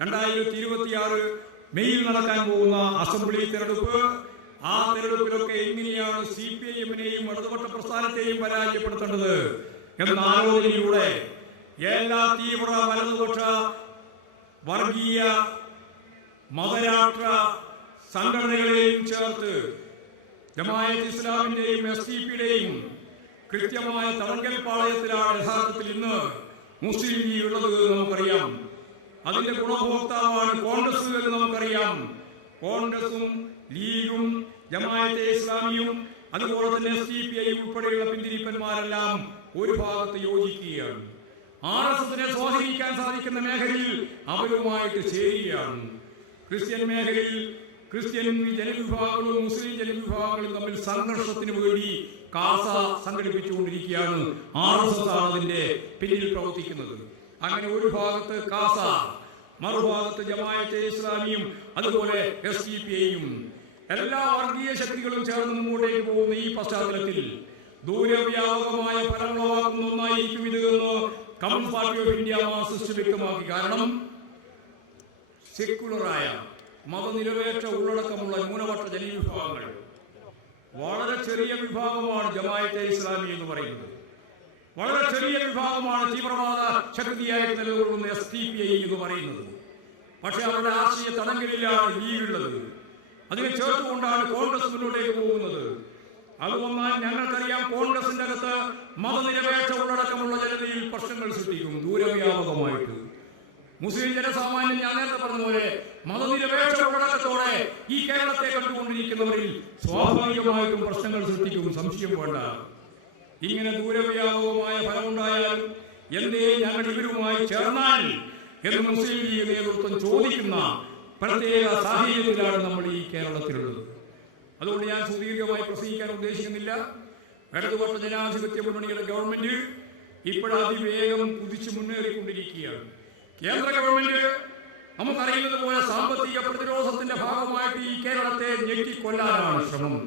2026 മെയ്യിൽ നടക്കാൻ പോകുന്ന അസംബ്ലി തെരഞ്ഞെടുപ്പ്, ആ തെരഞ്ഞെടുപ്പിലൊക്കെ എങ്ങനെയാണ് CPIM-നെയും ഇടതുപക്ഷ പ്രസ്ഥാനത്തെയും പരാജയപ്പെടുത്തേണ്ടത് എന്ന ആലോചനയിലൂടെ എല്ലാ തീവ്ര വലതുപക്ഷ വർഗീയ മതരാഷ്ട്ര സംഘടനകളെയും ചേർത്ത് ജമാഅത്ത് ഇസ്ലാമിന്റെയും SDP-യുടെയും കൃത്യമായ തടങ്കൽ പാളയത്തിലാണ് യഥാർത്ഥത്തിൽ ഇന്ന് മുസ്ലിം ലീഗ് ഉള്ളത് നമുക്കറിയാം. അതിന്റെ ഗുണഭോക്താവാണ് കോൺഗ്രസ് എന്ന് നമുക്കറിയാം. കോൺഗ്രസും ലീഗും ജമാഅത്തെ ഇസ്ലാമിയും അതുപോലെ തന്നെ SDP ഉൾപ്പെടെയുള്ള പിന്തിരിപ്പന്മാരെല്ലാം ഒരു ഭാഗത്ത് യോജിക്കുകയാണ്. RSSനെ സ്വാധീനിക്കാൻ സാധിക്കുന്ന മേഖലയിൽ അവരുമായിട്ട് ചേരുകയാണ്. ക്രിസ്ത്യൻ മേഖലയിൽ ക്രിസ്ത്യൻ ജനവിഭാഗങ്ങളും മുസ്ലിം ജനവിഭാഗങ്ങളും തമ്മിൽ സംഘർഷത്തിന് വേണ്ടി കാസ സംഘടിപ്പിച്ചുകൊണ്ടിരിക്കുകയാണ്. RSS ആണ് അതിന്റെ പിന്നിൽ പ്രവർത്തിക്കുന്നത്. അങ്ങനെ ഒരു ഭാഗത്ത് കാസ, മറുഭാഗത്ത് ജമാഅത്തെ ഇസ്ലാമിയും അതുപോലെ SDP-യും എല്ലാ വർഗീയ ശക്തികളും ചേർന്ന് മുമ്പോട്ടേക്ക് പോകുന്ന ഈ പശ്ചാത്തലത്തിൽ ദൂരവ്യാപകമായ ഫലമുളവാക്കുന്ന ഒന്നായിരിക്കും ഇത് എന്ന് communist party of India Marxist വ്യക്തമാക്കി. കാരണം സെക്യുലറായ മതനിരപേക്ഷ ഉള്ളടക്കമുള്ള ന്യൂനപക്ഷ ജനവിഭാഗങ്ങൾ വളരെ ചെറിയ വിഭാഗമാണ് ജമാഅത്തെ ഇസ്ലാമി എന്ന് പറയുന്നത്. വളരെ ചെറിയ വിഭാഗമാണ് തീവ്രവാദ ശക്തിയായിട്ട് നിലകൊള്ളുന്ന SDP എന്ന് പറയുന്നത്. പക്ഷെ അവരുടെ ആശയ തടങ്കലിലാണ് ലീഗുള്ളത്. അതിനെ ചേർത്തുകൊണ്ടാണ് കോൺഗ്രസ് മുന്നോട്ടേക്ക് പോകുന്നത്. അതുകൊണ്ടാൽ ഞങ്ങൾക്കറിയാം, കോൺഗ്രസിന്റെ അകത്ത് മതനിരപേക്ഷ ഉള്ളടക്കമുള്ള ജനതയിൽ പ്രശ്നങ്ങൾ സൃഷ്ടിക്കും ദൂരവ്യാപകമായിട്ട്. മുസ്ലിം ജനസാമാന്യം ഞാൻ നേരത്തെ പറഞ്ഞ പോലെ മതനിരപേക്ഷ ഉള്ളടക്കത്തോടെ ഈ കേരളത്തെ കണ്ടുകൊണ്ടിരിക്കുന്നവരിൽ സ്വാഭാവികമായിട്ടും പ്രശ്നങ്ങൾ സൃഷ്ടിക്കും, സംശയം വേണ്ട. ഇങ്ങനെ ദൂരവ്യാപകമായ ഫലമുണ്ടായാൽ എന്തേ ഞങ്ങൾ ഇവരുമായി ചേർന്നാൽ എന്ന് മുസ്ലിം ലീഗ് നേതൃത്വം ചോദിക്കുന്ന പ്രത്യേക സാഹചര്യത്തിലാണ് നമ്മൾ ഈ കേരളത്തിലുള്ളത്. അതുകൊണ്ട് ഞാൻ സുദീർഘമായി പ്രസംഗിക്കാൻ ഉദ്ദേശിക്കുന്നില്ല. ഇടതുപക്ഷ ജനാധിപത്യ മുന്നണിയുടെ ഗവൺമെന്റ് ഇപ്പോഴതിവേഗം കുതിച്ചു മുന്നേറിക്കൊണ്ടിരിക്കുകയാണ്. കേന്ദ്ര ഗവൺമെന്റ് നമുക്കറിയുന്നത് പോലെ സാമ്പത്തിക പ്രതിരോധത്തിന്റെ ഭാഗമായിട്ട് ഈ കേരളത്തെ ഞെക്കിക്കൊല്ലാനാണ് ശ്രമം.